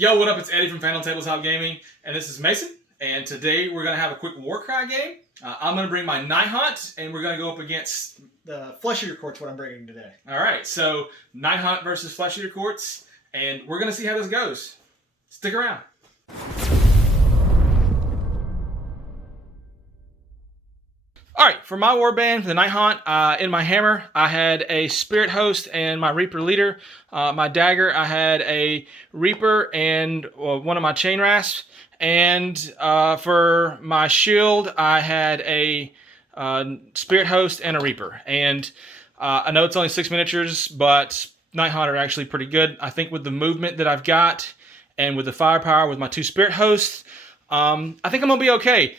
Yo, what up? It's Eddie from Tabletop Gaming, and this is Mason. And today we're going to have a quick Warcry game. I'm going to bring my Nighthaunt, and we're going to go up against the Flesh Eater Court's what I'm bringing today. All right, so Nighthaunt versus Flesh Eater Courts, and we're going to see how this goes. Stick around. All right, for my Warband, for the Nighthaunt, in my hammer, I had a Spirit Host and my Reaper Leader. My dagger, I had a Reaper and one of my Chain Rasps. And for my shield, I had a Spirit Host and a Reaper. And I know it's only 6 miniatures, but Nighthaunt are actually pretty good. I think with the movement that I've got and with the firepower with my 2 Spirit Hosts, I think I'm going to be okay.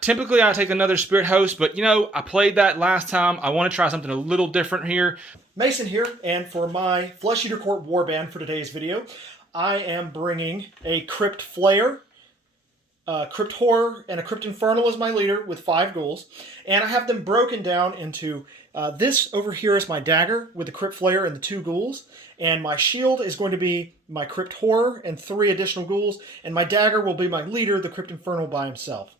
Typically, I take another Spirit Host, but, you know, I played that last time. I want to try something a little different here. Mason here, and for my Flesh Eater Court Warband for today's video, I am bringing a Crypt Flayer, Crypt Horror, and a Crypt Infernal as my leader with 5 ghouls. And I have them broken down into this over here is my dagger with the Crypt Flayer and the 2 ghouls. And my shield is going to be my Crypt Horror and 3 additional ghouls. And my dagger will be my leader, the Crypt Infernal by himself.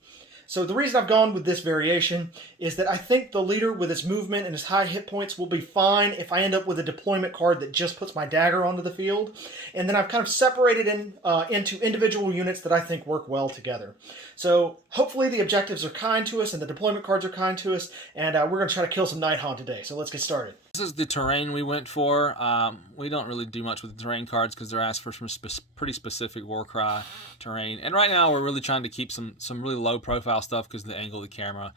So the reason I've gone with this variation is that I think the leader with his movement and his high hit points will be fine if I end up with a deployment card that just puts my dagger onto the field. And then I've kind of separated into individual units that I think work well together. So hopefully the objectives are kind to us and the deployment cards are kind to us. And we're going to try to kill some Nighthaunt today. So let's get started. This is the terrain we went for. We don't really do much with the terrain cards because they're asked for some pretty specific Warcry terrain. And right now we're really trying to keep some really low profile stuff because of the angle of the camera.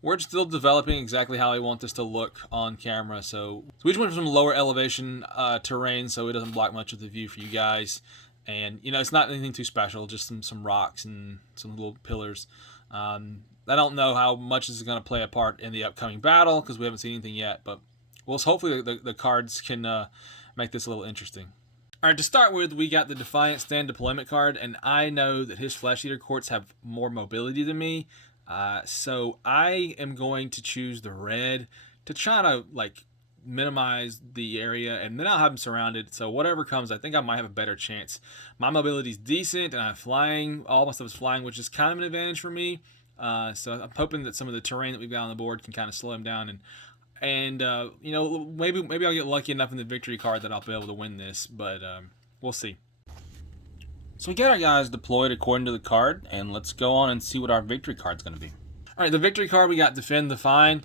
We're still developing exactly how I want this to look on camera. So we just went for some lower elevation terrain so it doesn't block much of the view for you guys. And, you know, it's not anything too special, just some rocks and some little pillars. I don't know how much this is going to play a part in the upcoming battle because we haven't seen anything yet, but hopefully the cards can make this a little interesting. All right, to start with, we got the Defiant Stand deployment card, and I know that his Flesh Eater Courts have more mobility than me, so I am going to choose the red to try to minimize the area, and then I'll have him surrounded, so whatever comes, I think I might have a better chance. My mobility is decent, and I'm flying. All my stuff is flying, which is kind of an advantage for me. So I'm hoping that some of the terrain that we've got on the board can kind of slow him down, and you know, maybe I'll get lucky enough in the victory card that I'll be able to win this, but we'll see. So we get our guys deployed according to the card, and let's go on and see what our victory card's going to be. All right, the victory card, we got Defend the Fine.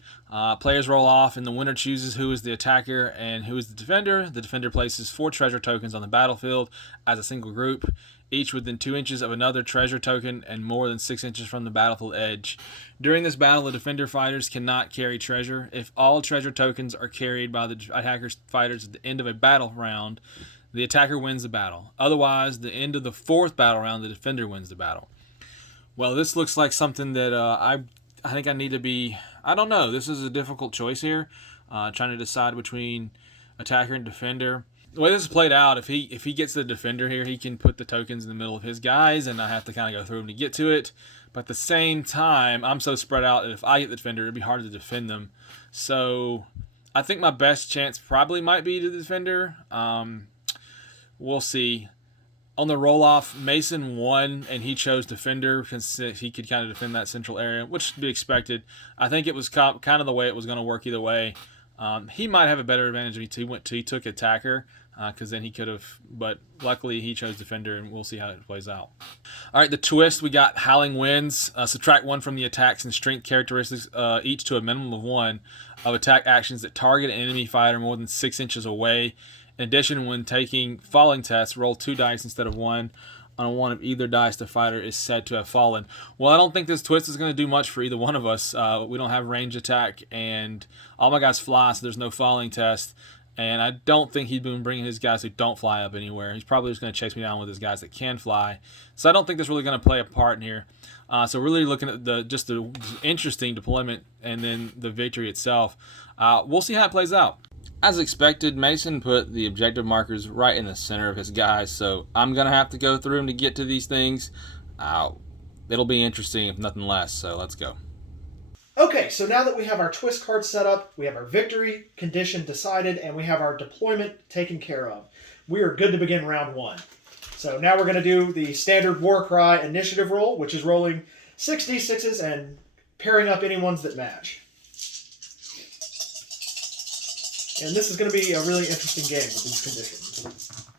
Players roll off, and the winner chooses who is the attacker and who is the defender. The defender places 4 treasure tokens on the battlefield as a single group, each within 2 inches of another treasure token and more than 6 inches from the battlefield edge. During this battle, the defender fighters cannot carry treasure. If all treasure tokens are carried by the attacker's fighters at the end of a battle round, the attacker wins the battle. Otherwise, the end of the 4th battle round, the defender wins the battle. Well, this looks like something that I think I need to be... I don't know. This is a difficult choice here. Trying to decide between attacker and defender. The way this is played out, if he gets the defender here, he can put the tokens in the middle of his guys, and I have to kind of go through them to get to it. But at the same time, I'm so spread out that if I get the defender, it'd be hard to defend them. So I think my best chance probably might be the defender. We'll see. On the roll-off, Mason won, and he chose defender because he could kind of defend that central area, which would be expected. I think it was kind of the way it was going to work either way. He might have a better advantage if he took attacker, because then he could have, but luckily he chose defender, and we'll see how it plays out. All right, the twist, we got Howling Winds. Subtract 1 from the attacks and strength characteristics, each to a minimum of 1, of attack actions that target an enemy fighter more than 6 inches away. In addition, when taking falling tests, roll 2 dice instead of 1. On a 1 of either dice, the fighter is said to have fallen. Well, I don't think this twist is going to do much for either one of us. We don't have range attack, and all my guys fly, so there's no falling test. And I don't think he's been bringing his guys who don't fly up anywhere. He's probably just going to chase me down with his guys that can fly. So I don't think that's really going to play a part in here. So really looking at the interesting deployment and then the victory itself. We'll see how it plays out. As expected, Mason put the objective markers right in the center of his guys, so I'm going to have to go through them to get to these things. It'll be interesting if nothing less, so let's go. Okay, so now that we have our twist card set up, we have our victory condition decided, and we have our deployment taken care of, we are good to begin round one. So now we're going to do the standard Warcry initiative roll, which is rolling 6d6s and pairing up any ones that match. And this is going to be a really interesting game with these conditions.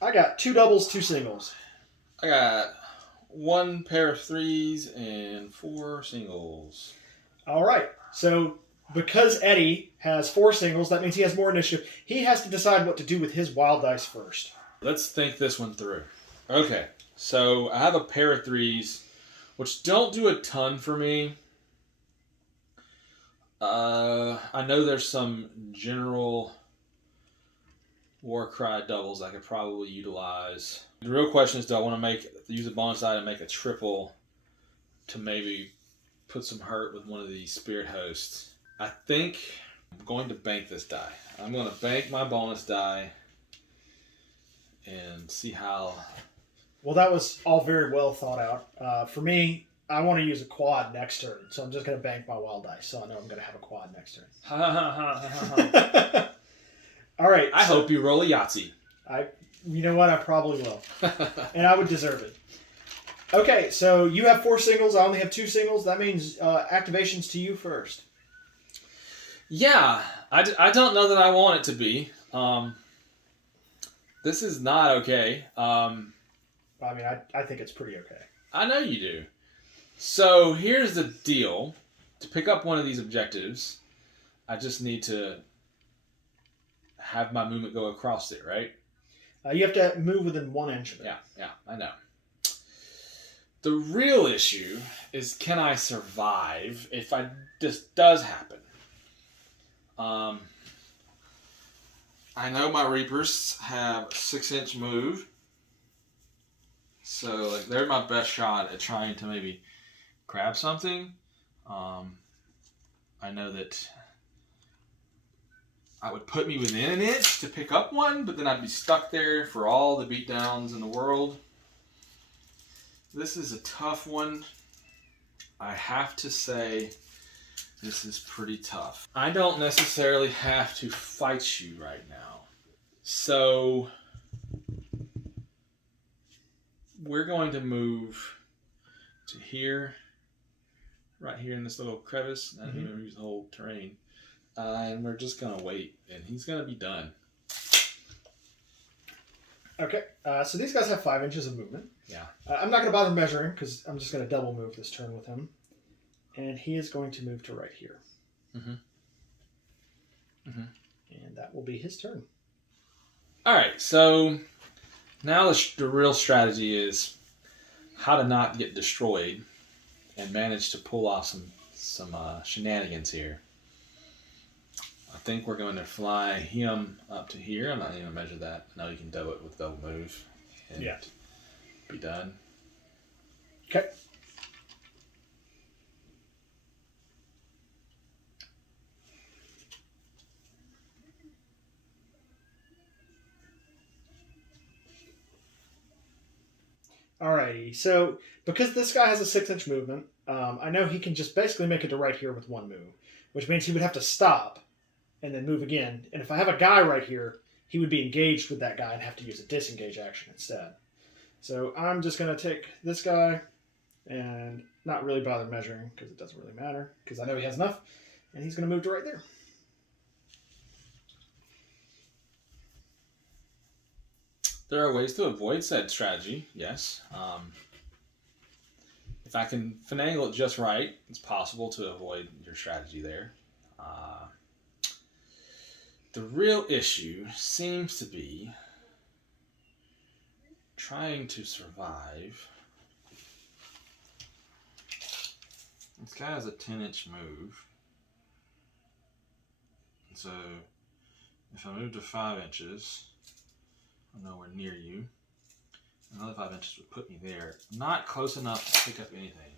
I got 2 doubles, 2 singles. I got 1 pair of 3s and 4 singles. All right. So because Eddie has 4 singles, that means he has more initiative. He has to decide what to do with his wild dice first. Let's think this one through. Okay, so I have a pair of 3s, which don't do a ton for me. I know there's some general Warcry doubles I could probably utilize. The real question is, do I want to use a bonus die to make a triple to maybe put some hurt with one of these spirit hosts? I think I'm going to bank this die. I'm going to bank my bonus die and see how... Well, that was all very well thought out. For me, I want to use a quad next turn, so I'm just going to bank my wild dice, so I know I'm going to have a quad next turn. All right. I hope you roll a Yahtzee. You know what? I probably will. And I would deserve it. Okay, so you have 4 singles. I only have 2 singles. That means activations to you first. Yeah, I don't know that I want it to be. This is not okay. I mean, I think it's pretty okay. I know you do. So here's the deal. To pick up one of these objectives, I just need to have my movement go across it, right? You have to move within 1 inch of it. Yeah, I know. The real issue is, can I survive if this does happen? I know my Reapers have a 6-inch move, so like they're my best shot at trying to maybe grab something. I know that I would put me within an inch to pick up one, but then I'd be stuck there for all the beatdowns in the world. This is a tough one. I have to say, this is pretty tough. I don't necessarily have to fight you right now. So we're going to move to here, right here in this little crevice. Not even use the whole terrain. And we're just going to wait, and he's going to be done. Okay, so these guys have 5 inches of movement. Yeah. I'm not going to bother measuring, because I'm just going to double move this turn with him. And he is going to move to right here. And that will be his turn. All right, so now the real strategy is how to not get destroyed and manage to pull off some shenanigans here. I think we're going to fly him up to here. I'm not even going to measure that. I know you can do it with double move and be done. Okay. Alrighty, so because this guy has a 6-inch movement, I know he can just basically make it to right here with 1 move, which means he would have to stop and then move again. And if I have a guy right here, he would be engaged with that guy and have to use a disengage action instead. So I'm just going to take this guy and not really bother measuring because it doesn't really matter because I know he has enough, and he's going to move to right there. There are ways to avoid said strategy, yes. If I can finagle it just right, it's possible to avoid your strategy there. The real issue seems to be trying to survive. This guy has a 10-inch move. So if I move to 5 inches, I'm nowhere near you. Another 5 inches would put me there. Not close enough to pick up anything.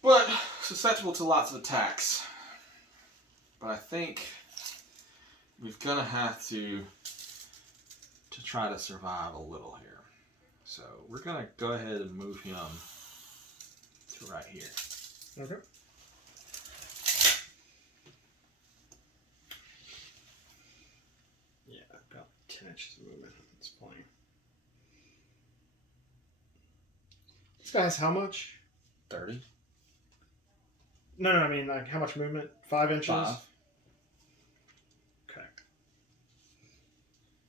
But susceptible to lots of attacks. But I think we're gonna have to try to survive a little here. So we're gonna go ahead and move him to right here. Okay. 10 inches of movement. That's plenty. This guy has how much? 30. No, I mean, like, how much movement? 5 inches? 5. Okay.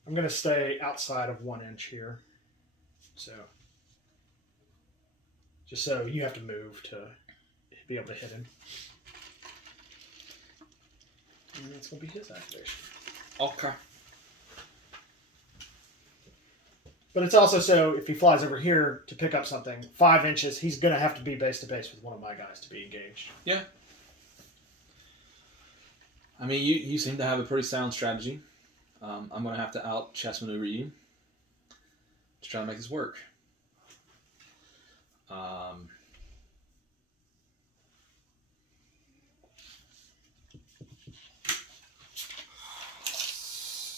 I'm going to stay outside of 1 inch here. So, just so you have to move to be able to hit him. And that's going to be his activation. Okay. But it's also so if he flies over here to pick up something, 5 inches, he's going to have to be base to base with one of my guys to be engaged. Yeah. I mean, you seem to have a pretty sound strategy. I'm going to have to out chess maneuver you to try to make this work.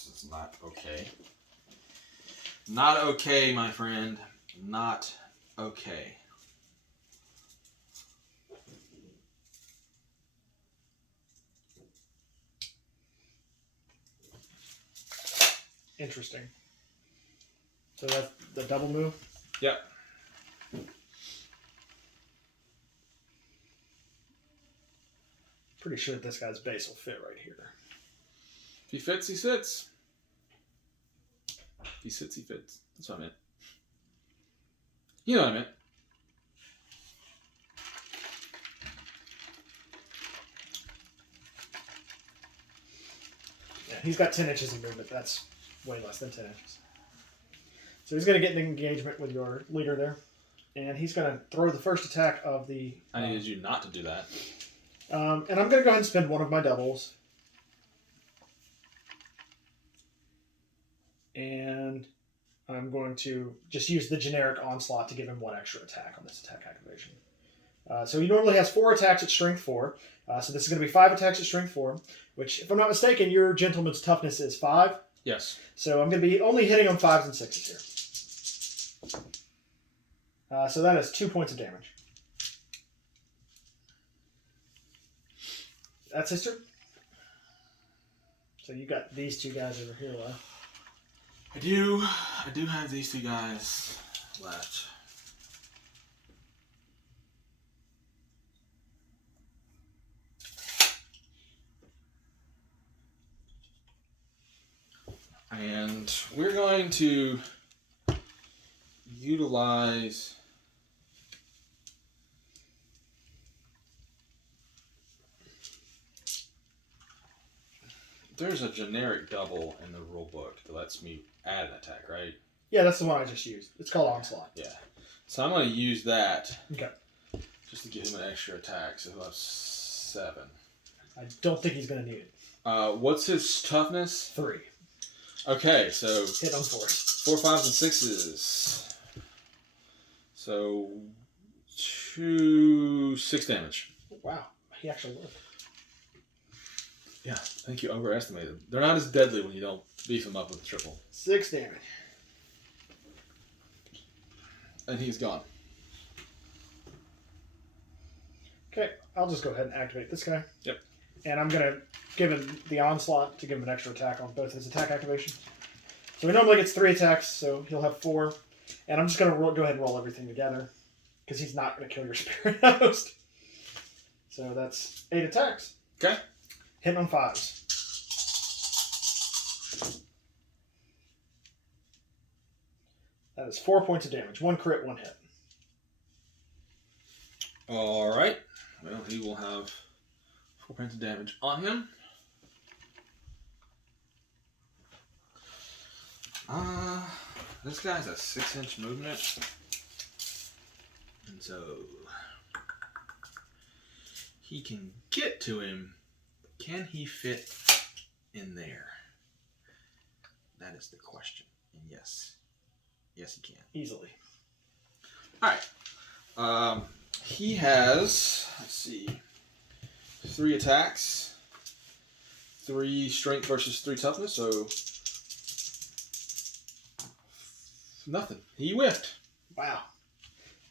It's not okay. Not okay, my friend. Not okay. Interesting. So that's the double move? Yep. Pretty sure this guy's base will fit right here. If he fits, he sits. If he sits, he fits. That's what I meant. You know what I meant. Yeah, he's got 10 inches of movement. That's way less than 10 inches. So he's going to get an engagement with your leader there. And he's going to throw the first attack of the... I needed you not to do that. and I'm going to go ahead and spend one of my doubles. And I'm going to just use the generic onslaught to give him one extra attack on this attack activation. So he normally has 4 attacks at strength 4. So this is going to be 5 attacks at strength 4, which, if I'm not mistaken, your gentleman's toughness is 5. Yes. So I'm going to be only hitting on 5s and 6s here. So that is 2 points of damage. That's his turn. So you got these 2 guys over here left. I do have these 2 guys left. And we're going to utilize there's a generic double in the rule book that lets me add an attack, right? Yeah, that's the one I just used. It's called Onslaught. Yeah. So I'm going to use that. Okay. Just to give him an extra attack, so he'll have 7. I don't think he's going to need it. What's his toughness? 3. Okay, so Hit on 4s. 4, 5s, and 6s. So 6 damage. Wow, he actually lived. Yeah, I think you overestimated them. They're not as deadly when you don't beef them up with triple. 6 damage. And he's gone. Okay, I'll just go ahead and activate this guy. Yep. And I'm going to give him the Onslaught to give him an extra attack on both his attack activations. So he normally gets 3 attacks, so he'll have 4. And I'm just going to go ahead and roll everything together, because he's not going to kill your Spirit Host. So that's 8 attacks. Okay. Hitting on 5s. That is 4 points of damage. 1 crit, 1 hit. All right. Well, he will have 4 points of damage on him. This guy has a 6-inch movement. And so he can get to him. Can he fit in there? That is the question. And yes. Yes, he can. Easily. All right. He has, let's see, 3 attacks, 3 strength versus 3 toughness, so nothing. He whiffed. Wow.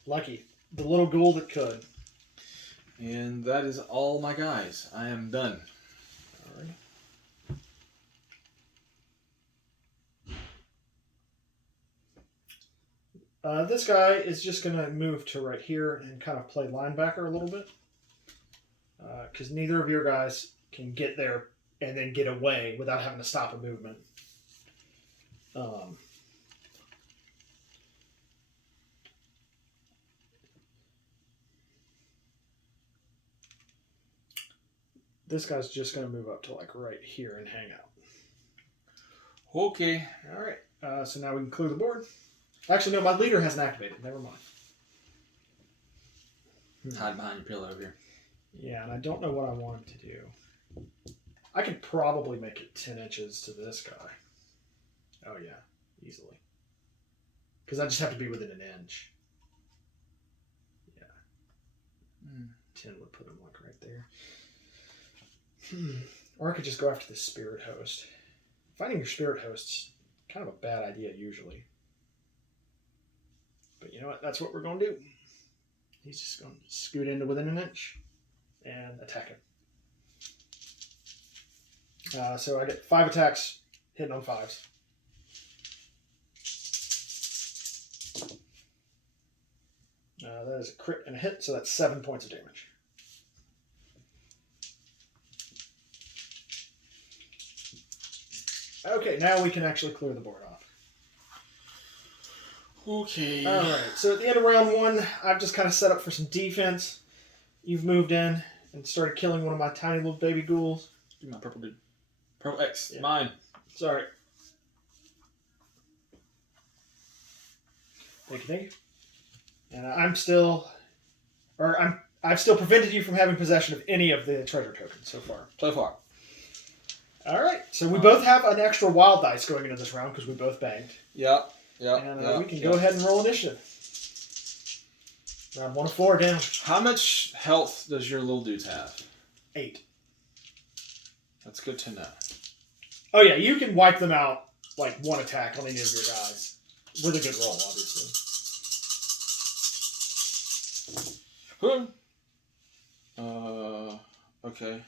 Lucky. The little ghoul that could. And that is all my guys. I am done. All right. This guy is just going to move to right here and kind of play linebacker a little bit. Because neither of your guys can get there and then get away without having to stop a movement. This guy's just going to move up to like right here and hang out. Okay. All right. So now we can clear the board. Actually, no, my leader hasn't activated. Never mind. Hide behind your pillow over here. Yeah, and I don't know what I want him to do. I could probably make it 10 inches to this guy. Oh, yeah. Easily. Because I just have to be within an inch. Yeah. 10 would put him like right there. Or I could just go after the spirit host. Finding your spirit host's kind of a bad idea usually. But you know what? That's what we're going to do. He's just going to scoot into within an inch and attack him. So I get 5 attacks hitting on 5s. That is a crit and a hit, so that's 7 points of damage. Okay, now we can actually clear the board off. Okay. Alright, so at the end of round 1, I've just kind of set up for some defense. You've moved in and started killing one of my tiny little baby ghouls. Do my purple dude. Purple X. Yeah. Mine. Sorry. Thank you. And I've still prevented you from having possession of any of the treasure tokens so far. So far. Alright, so we both have an extra wild dice going into this round because we both banked. Yep. And we can go ahead and roll initiative. Round 1 of 4 down. How much health does your little dudes have? 8. That's good to know. Oh yeah, you can wipe them out like one attack on any of your guys. With a good roll, obviously. Okay.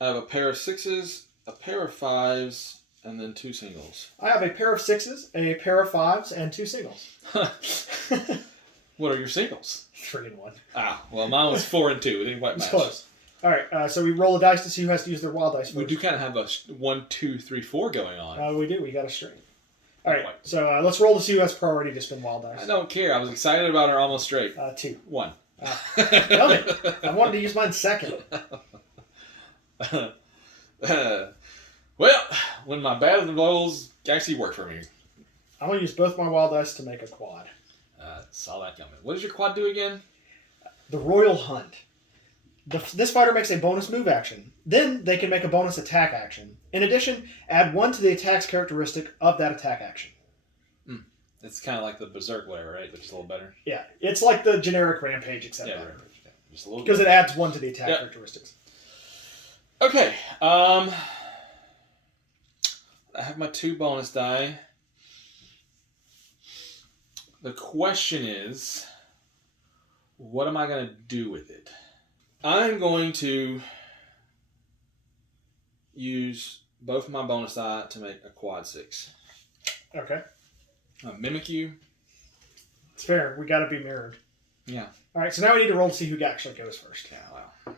I have a pair of 6s, a pair of 5s, and then 2 singles. I have a pair of 6s, a pair of 5s, and 2 singles. What are your singles? 3 and 1. Ah, well, mine was 4 and 2. It didn't quite match. It's close. Alright, so we roll a dice to see who has to use their wild dice first. We do kind of have a 1, 2, 3, 4 going on. We do. We got a string. Alright, so let's roll to see who has priority to spin wild dice. I don't care. I was excited about our almost straight. 2. 1. Damn it. I wanted to use mine second. Well, when my bad rolls actually work for me. I'm going to use both my wild dice to make a quad. Saw that coming. What does your quad do again? The Royal Hunt. This fighter makes a bonus move action. Then they can make a bonus attack action. In addition, add 1 to the attack's characteristic of that attack action. It's kind of like the Berserk whatever, right? But just a little better. Yeah, it's like the generic Rampage, except better. Rampage. Yeah, just a little because it adds 1 to the attack characteristics. Okay. I have my 2 bonus die. The question is, what am I going to do with it? I'm going to use both of my bonus die to make a quad 6. Okay. I'll mimic you. It's fair. We got to be mirrored. Yeah. All right, so now we need to roll to see who actually goes first. Yeah, wow.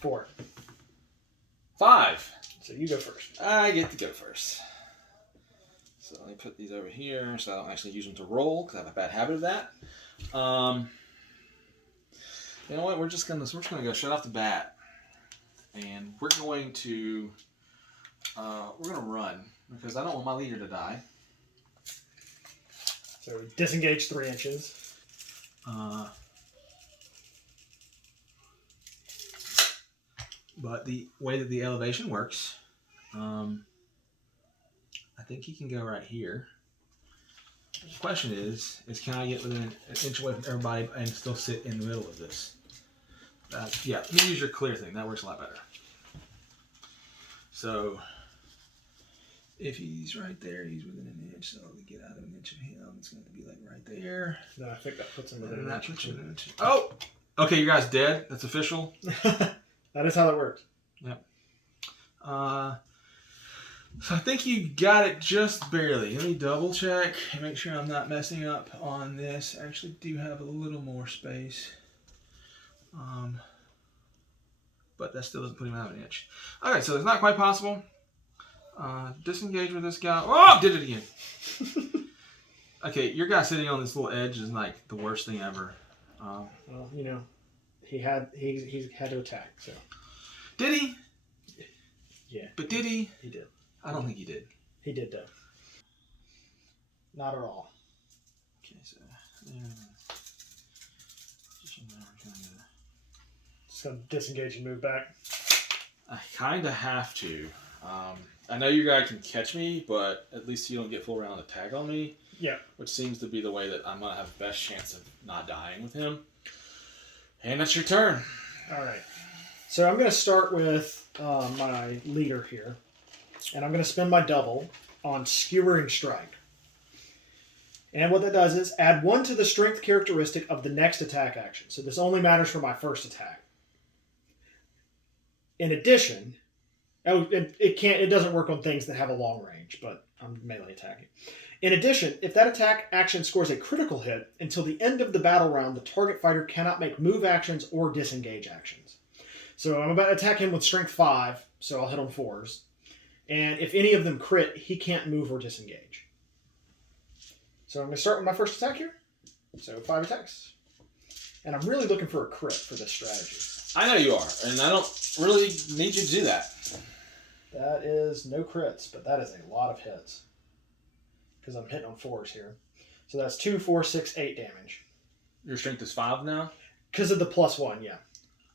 4. 5. So you go first. I get to go first. So let me put these over here so I don't actually use them to roll because I have a bad habit of that. You know what? We're just gonna go straight off the bat, and we're going to run because I don't want my leader to die. So disengage 3 inches. But the way that the elevation works, I think he can go right here. The question is can I get within an inch away from everybody and still sit in the middle of this? Yeah, let me use your clear thing. That works a lot better. So, if he's right there, he's within an inch. So to get out of an inch of him, it's going to be like right there. No, I think that puts him within an inch. Oh! Okay, you guys dead. That's official. That is how that works. Yep. So I think you got it just barely. Let me double check and make sure I'm not messing up on this. I actually do have a little more space. But that still doesn't put him out of an inch. Okay, so it's not quite possible. Disengage with this guy. Oh, did it again. Okay, your guy sitting on this little edge is like the worst thing ever. Well, you know, he had to attack. So did he? Yeah. But did he? He did. I don't think he did. He did though. Not at all. Okay, so Just gonna disengage and move back. I kind of have to. I know your guy can catch me, but at least you don't get full round attack on me. Yeah. Which seems to be the way that I'm going to have the best chance of not dying with him. And that's your turn. All right. So I'm going to start with my leader here. And I'm going to spend my double on Skewering Strike. And what that does is add 1 to the strength characteristic of the next attack action. So this only matters for my first attack. In addition, it doesn't work on things that have a long range, but I'm melee attacking. In addition, if that attack action scores a critical hit, until the end of the battle round, the target fighter cannot make move actions or disengage actions. So I'm about to attack him with strength 5, so I'll hit on 4s. And if any of them crit, he can't move or disengage. So I'm going to start with my first attack here. So 5 attacks. And I'm really looking for a crit for this strategy. I know you are, and I don't really need you to do that. That is no crits, but that is a lot of hits. Because I'm hitting on 4s here. So that's 2, 4, 6, 8 damage. Your strength is 5 now? Because of the +1, yeah.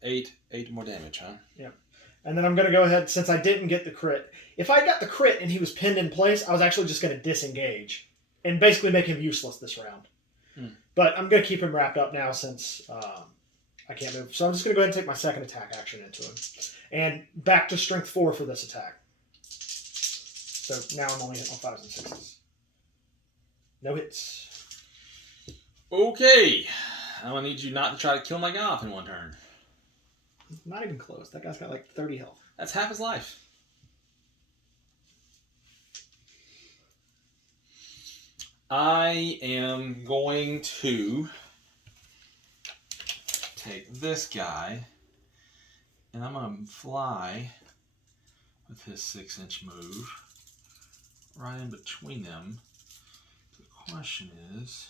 8 more damage, huh? Yeah. And then I'm going to go ahead, since I didn't get the crit. If I got the crit and he was pinned in place, I was actually just going to disengage. And basically make him useless this round. But I'm going to keep him wrapped up now since I can't move. So I'm just going to go ahead and take my second attack action into him. And back to strength 4 for this attack. So now I'm only hitting on 5s and 6s. No hits. Okay. I'm going to need you not to try to kill my guy off in one turn. Not even close. That guy's got like 30 health. That's half his life. I am going to take this guy, and I'm going to fly with his 6-inch move right in between them. The question is,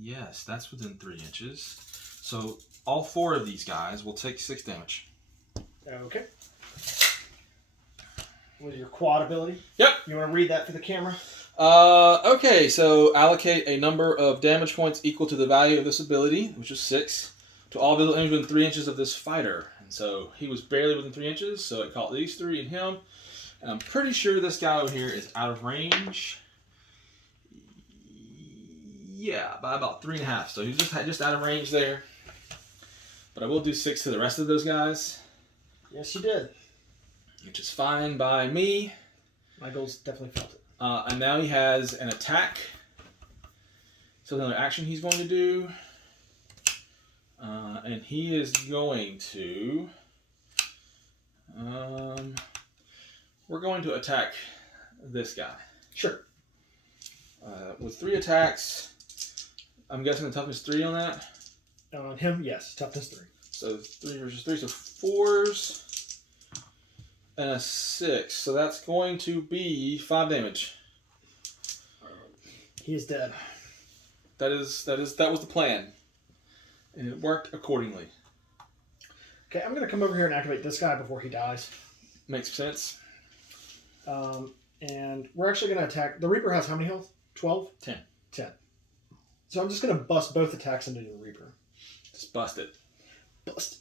yes, that's within 3 inches. So all 4 of these guys will take 6 damage. Okay. With your quad ability? Yep. You want to read that for the camera? Okay, so allocate a number of damage points equal to the value of this ability, which is 6, to all visible enemies within 3 inches of this fighter. And so he was barely within 3 inches, so it caught these 3 and him. And I'm pretty sure this guy over here is out of range. Yeah, by about 3.5. So he's just out of range there. But I will do 6 to the rest of those guys. Yes, you did. Which is fine by me. My goals definitely felt it. And now he has an attack. So another action he's going to do. And he is going to... we're going to attack this guy. Sure. With 3 attacks. I'm guessing the toughness 3 on that? On him, yes. Toughness 3. So 3 versus 3, so 4s. And a 6. So that's going to be 5 damage. He is dead. That was the plan. And it worked accordingly. Okay, I'm going to come over here and activate this guy before he dies. Makes sense. And we're actually going to attack... The Reaper has how many health? 12? 10. 10. So I'm just going to bust both attacks into the Reaper. Just bust it. Bust.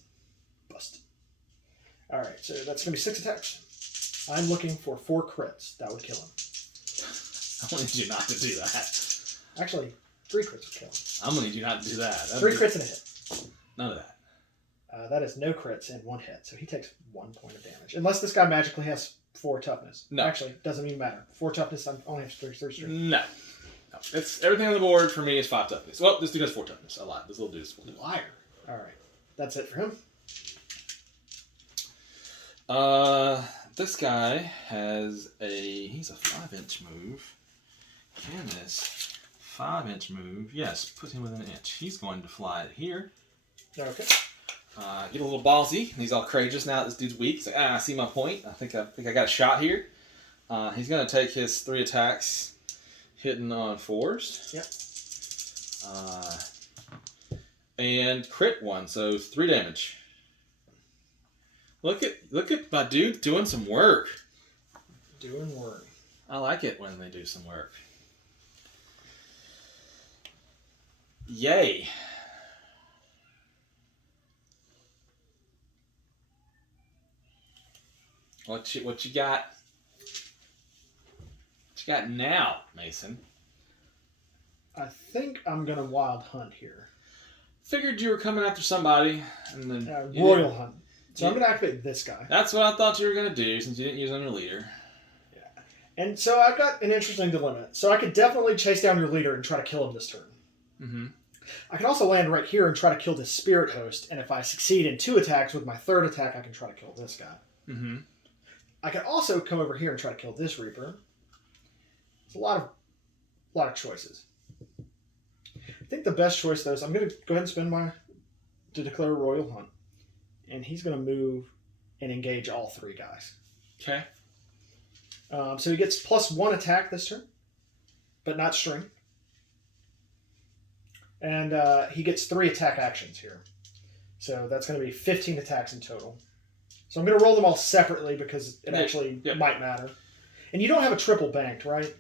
Alright, so that's going to be 6 attacks. I'm looking for 4 crits. That would kill him. I wanted you not to do that. Actually, 3 crits would kill him. I'm going to need you not to do that. 3 crits and a hit. None of that. That is no crits and 1 hit, so he takes 1 point of damage. Unless this guy magically has 4 toughness. No. Actually, doesn't even matter. 4 toughness, I only have 3 strength. No. It's everything on the board for me is 5 toughness. Well, this dude has 4 toughness. I lied. This little dude is 4 toughness. Liar. Alright. That's it for him. this guy has he's a 5-inch move. Can this 5-inch move? Yes, put him within an inch. He's going to fly it here. Okay. Get a little ballsy. He's all courageous now that this dude's weak. He's like, I see my point. I think I got a shot here. He's going to take his 3 attacks, hitting on 4s. Yep. And crit 1, so 3 damage. Look at my dude doing some work. Doing work. I like it when they do some work. Yay. What you got? What you got now, Mason? I think I'm gonna wild hunt here. Figured you were coming after somebody, and then royal hunt. So I'm gonna activate this guy. That's what I thought you were gonna do, since you didn't use on your leader. Yeah. And so I've got an interesting dilemma. So I could definitely chase down your leader and try to kill him this turn. Mm-hmm. I can also land right here and try to kill this spirit host, and if I succeed in 2 attacks with my 3rd attack, I can try to kill this guy. Mm-hmm. I can also come over here and try to kill this Reaper. It's a lot of choices. I think the best choice though is I'm going to go ahead and spend to declare a royal hunt, and he's going to move and engage all 3 guys. Okay. So he gets +1 attack this turn, but not string. And he gets 3 attack actions here. So that's going to be 15 attacks in total. So I'm going to roll them all separately because it actually might matter. And you don't have a triple banked, right?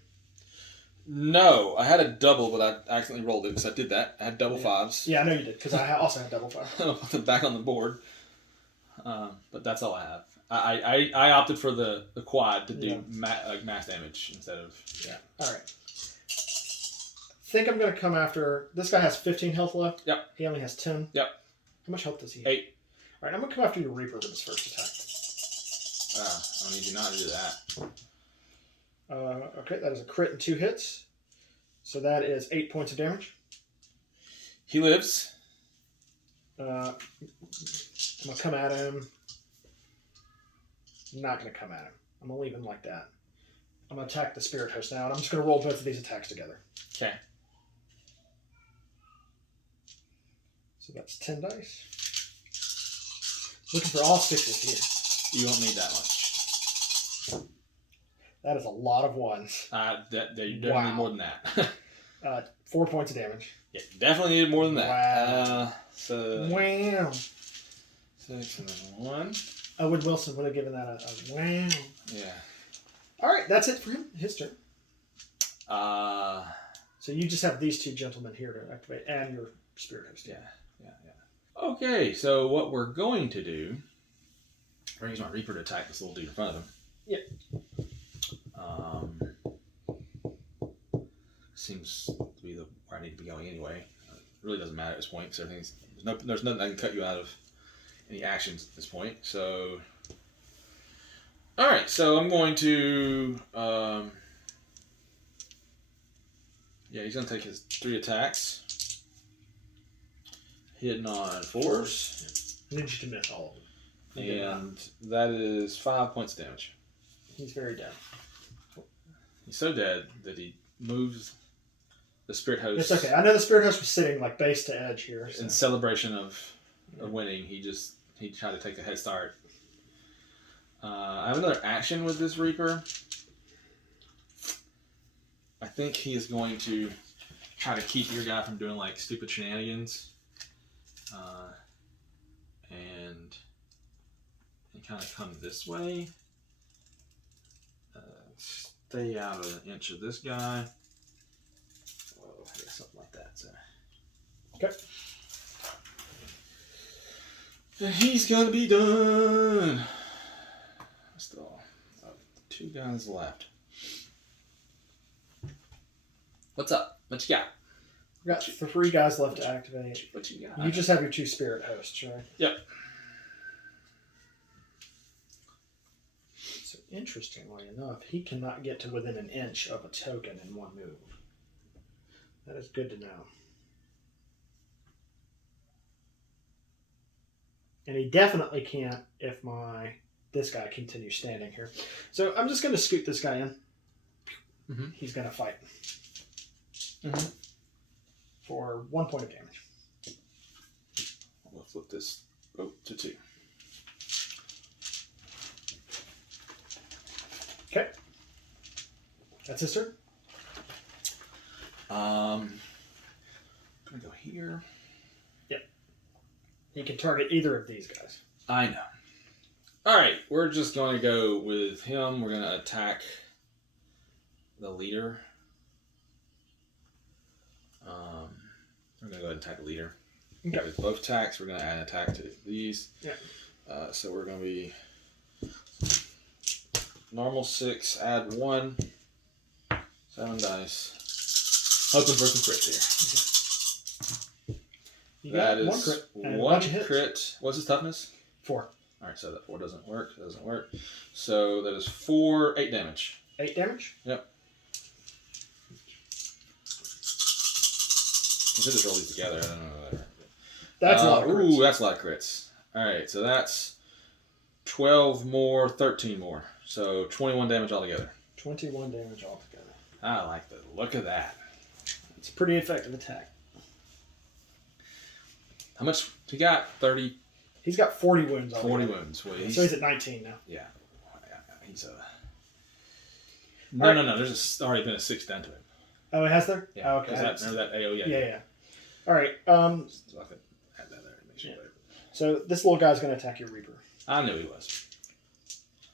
No, I had a double, but I accidentally rolled it because I did that. I had double 5s. Yeah, I know you did, because I also had double 5. Put them back on the board. But that's all I have. I opted for the quad to do mass damage instead of... Yeah. All right. I think I'm going to come after... This guy has 15 health left. Yep. He only has 10. Yep. How much health does he have? 8. All right, I'm going to come after your Reaper with his first attack. I need you not to do that. Okay, that is a crit and 2 hits. So that is 8 points of damage. He lives. I'm going to come at him. I'm not going to come at him. I'm going to leave him like that. I'm going to attack the Spirit Host now, and I'm just going to roll both of these attacks together. Okay. So that's 10 dice. Looking for all 6s here. You won't need that much. That is a lot of 1s. You definitely need more than that. 4 points of damage. Yeah, definitely needed more than that. Wow. Wow. 6 and then 1. Owen Wilson would have given that a wow. Yeah. All right, that's it for him. His turn. So you just have these 2 gentlemen here to activate, and your Spirit Host. Yeah. Okay, so what we're going to do... We're going to use my Reaper to attack this little dude in front of him. Yep. Seems to be where I need to be going anyway. It really doesn't matter at this point, because there's nothing I can cut you out of any actions at this point. So, all right. So I'm going to, he's going to take his 3 attacks, hitting on 4s. I need you to miss all of them. And that is 5 points of damage. He's very dead. He's so dead that he moves the Spirit Host. It's okay. I know the Spirit Host was sitting like base to edge here. So. In celebration of winning, he tried to take a head start. I have another action with this Reaper. I think he is going to try to keep your guy from doing like stupid shenanigans. And kind of come this way. Stay out of an inch of this guy. Oh, yeah, something like that. So. Okay. And he's gonna be done. Still, 2 guys left. What's up? What you got? We've got 3 guys left to activate. What you got? You just have your 2 Spirit Hosts, right? Yep. So interestingly enough, he cannot get to within an inch of a token in 1 move. That is good to know. And he definitely can't if my this guy continues standing here. So I'm just going to scoot this guy in. Mm-hmm. He's going to fight. Mm-hmm. For 1 point of damage. I'm going to flip this to 2. Okay. That's his turn. I'm going to go here. Yep. He can target either of these guys. I know. All right, we're just going to go with him. We're going to attack the leader. We're going to go ahead and attack the leader. Okay. With both attacks, we're going to add an attack to these. Yeah. So we're going to be normal 6, add 1, 7 dice. Hoping for some crits here. You That got is one crit. And a one bunch of hits. crit. What's his toughness? 4. All right, so that 4 doesn't work. That doesn't work. So that is 4, 8 damage. 8 damage? Yep. You should just roll these together. I don't know. That's a lot of crits. Ooh, that's a lot of crits. All right, so that's 12 more, 13 more. So 21 damage altogether. 21 damage altogether. I like the look of that. It's a pretty effective attack. How much? He got 30. He's got 40 wounds already. 40 wounds. Well, So he's at 19 now. Yeah. He's a... No. There's already been a 6 done to him. Oh, it has there? Yeah. Oh, okay. Remember that AO? Yeah. All right. So I could add that there and make sure. Yeah. So this little guy's going to attack your Reaper. I knew he was.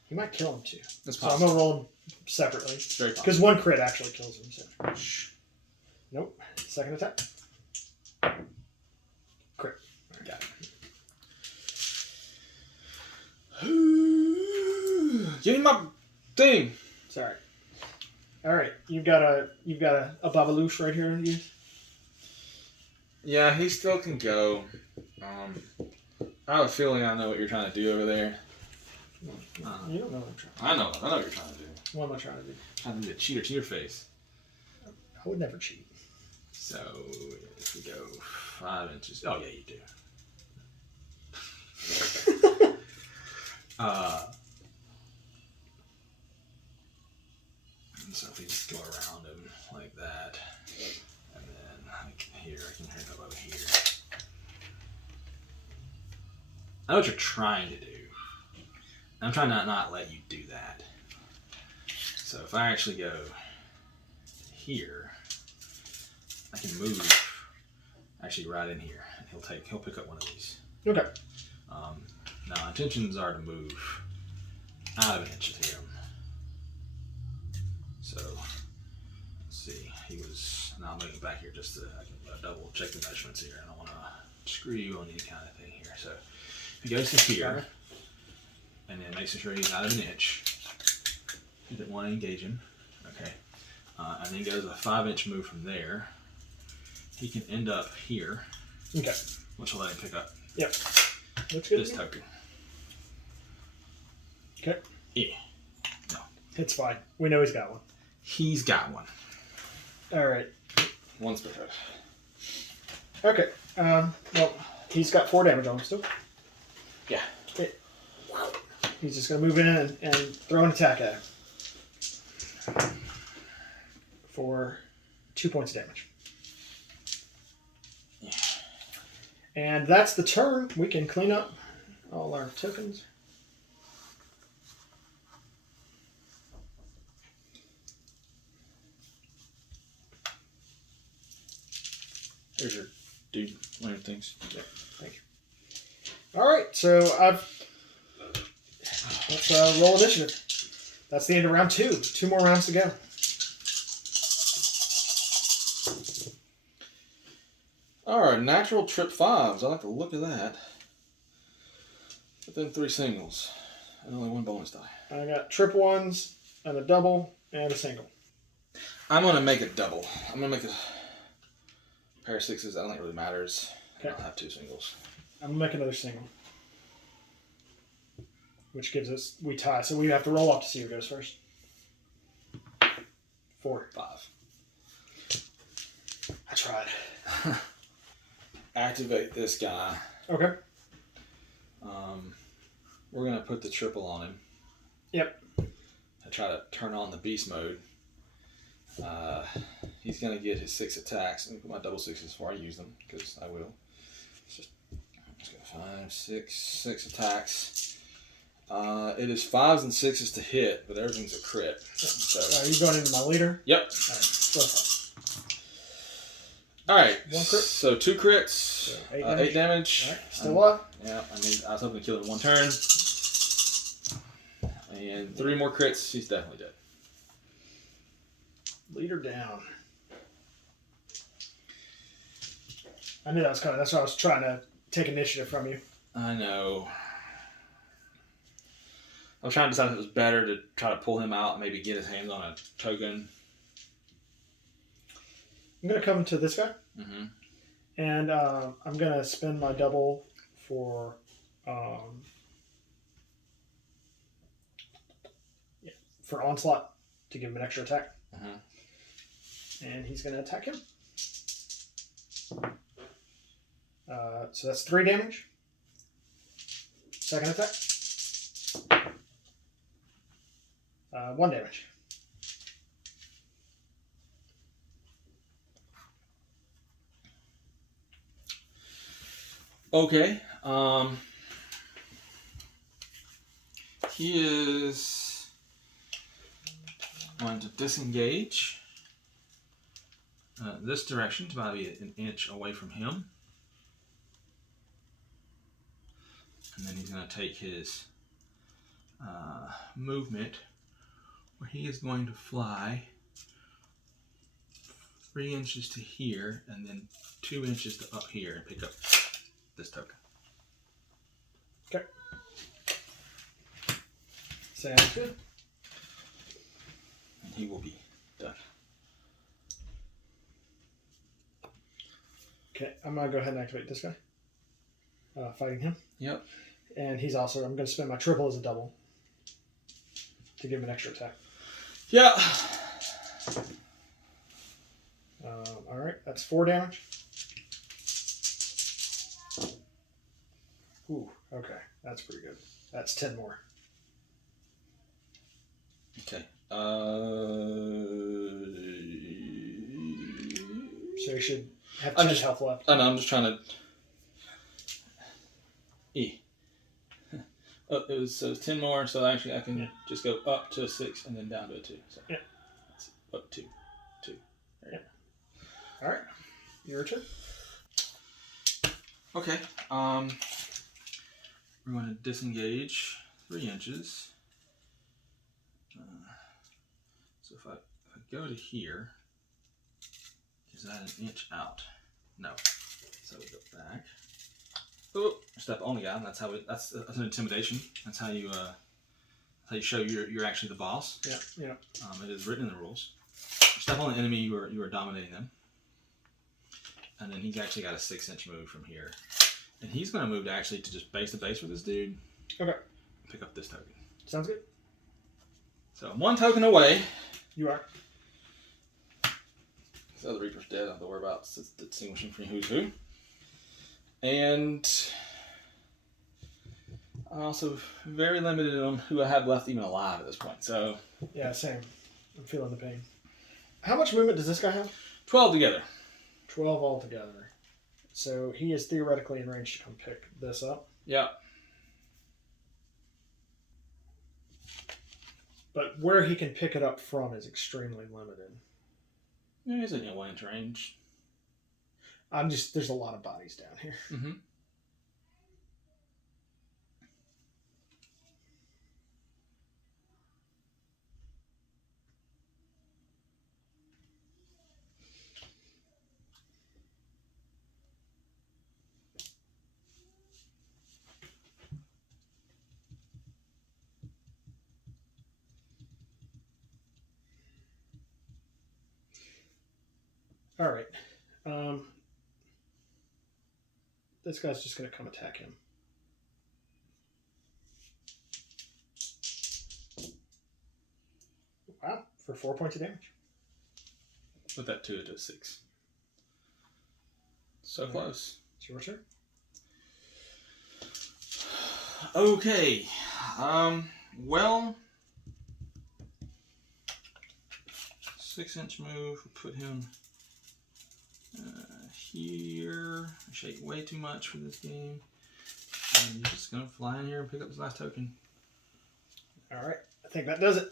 He might kill him too. That's so I'm possible. going to roll him separately. It's very possible. Because 1 crit actually kills him. So. Nope. Second attack. Crit. Got it. Give me my thing. Sorry. All right. You've got a babaloosh right here to use. Yeah, he still can go. I have a feeling I know what you're trying to do over there. You don't know what I'm trying. I know what you're trying to do. What am I trying to do? Trying to do a cheater to your face. I would never cheat. So if we go 5 inches. Oh yeah, you do. So if we just go around him like that, and then like here, I can hear him over here. I know what you're trying to do. I'm trying to not let you do that. So if I actually go here, I can move actually right in here, and he'll pick up one of these. Okay. Now intentions are to move out of an inch of him. So let's see. Now I'm moving back here just so I can double check the measurements here. I don't want to screw you on any kind of thing here. So if he goes to here, and then makes sure he's out of an inch. He didn't want to engage him. Okay. And then goes a 5-inch move from there. He can end up here. Okay. Which will let him pick up Yep. Looks good. this token. Okay. Yeah. No. It's fine. We know he's got one. He's got one. All right. One's perfect. Okay. Well, he's got 4 damage on him still. Yeah. He's just going to move in and throw an attack at him. For 2 points of damage. Yeah. And that's the turn. We can clean up all our tokens. There's your dude learning things. Yeah, thank you. All right, so let's roll initiative. That's the end of round 2. 2 more rounds to go. All right, natural trip 5s. I like the look of that. But then 3 singles and only 1 bonus die. I got trip 1s and a double and a single. I'm gonna make a double. I'm gonna make a pair of 6s. I don't think it really matters. Okay. I'll have 2 singles. I'm going to make another single. Which gives us, we tie. So we have to roll off to see who goes first. 4. 5. I tried. Activate this guy. Okay. we're gonna put the triple on him. Yep. I try to turn on the beast mode. He's gonna get his 6 attacks. Let me put my double 6s before I use them, because I will. It's just go 5, 6 attacks. It is 5s and 6s to hit, but everything's a crit. So. Are you going into my leader? Yep. All right. Go ahead. All right. 1 crit. So 2 crits. So 8 damage. 8 damage. All right. Still up. Yeah. I was hoping to kill it in 1 turn. And 3 more crits. He's definitely dead. Leader down. I knew that was coming. That's why I was trying to take initiative from you. I know. I was trying to decide if it was better to try to pull him out and maybe get his hands on a token. I'm going to come to this guy. Mm-hmm. And I'm going to spend my double for... for Onslaught to give him an extra attack. Mm-hmm. And he's going to attack him. So that's 3 damage. Second attack. 1 damage. Okay. He is going to disengage this direction to about be an inch away from him. And then he's going to take his movement, where he is going to fly 3 inches to here, and then 2 inches to up here, and pick up this token. Okay. Sounds good. And he will be done. Okay, I'm going to go ahead and activate this guy. Fighting him. Yep. And he's also, I'm going to spend my triple as a double to give him an extra attack. Yeah. All right, that's 4 damage. Ooh, okay, that's pretty good. That's 10 more. Okay. So you should have 10 health left. I know, I'm just trying to... Oh, it was 10 more, so actually I can just go up to a 6 and then down to a 2. So yeah. Up 2. There you go. Alright. Your turn. Okay. We're going to disengage 3 inches. So if I go to here, is that an inch out? No. So we go back. Oh, step on the guy. That's that's an intimidation. That's how you show you're actually the boss. Yeah. It is written in the rules. Step on the enemy, you are dominating them. And then he's actually got a 6-inch move from here. And he's going to move to just base to base with this dude. Okay. Pick up this token. Sounds good. So I'm 1 token away. You are. The other Reaper's dead. I don't have to worry about distinguishing between who's who. And I'm also very limited on who I have left even alive at this point. So yeah, same. I'm feeling the pain. How much movement does this guy have? 12 together. 12 altogether. So he is theoretically in range to come pick this up. Yeah. But where he can pick it up from is extremely limited. Yeah, he's in 1-inch range. There's a lot of bodies down here. Mm-hmm. All right. This guy's just going to come attack him. Wow, for 4 points of damage. Put that 2 to 6. So close. It's your turn. Okay. Well, 6-inch move. We'll put him here. I shake way too much for this game. And he's just gonna fly in here and pick up his last token. All right, I think that does it.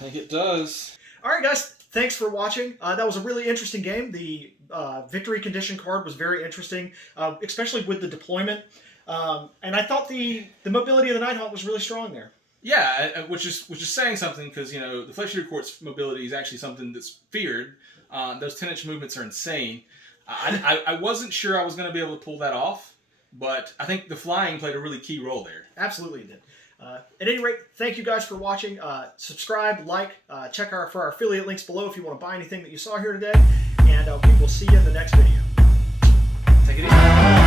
I think it does. All right, guys. Thanks for watching. That was a really interesting game. The victory condition card was very interesting, especially with the deployment. And I thought the mobility of the Nighthaunt was really strong there. Yeah, which is saying something, because the Flesh Eater Court's mobility is actually something that's feared. Those 10-inch movements are insane. I wasn't sure I was going to be able to pull that off, but I think the flying played a really key role there. Absolutely it did. At any rate, thank you guys for watching. Subscribe, like, check for our affiliate links below if you want to buy anything that you saw here today. And we will see you in the next video. Take it easy.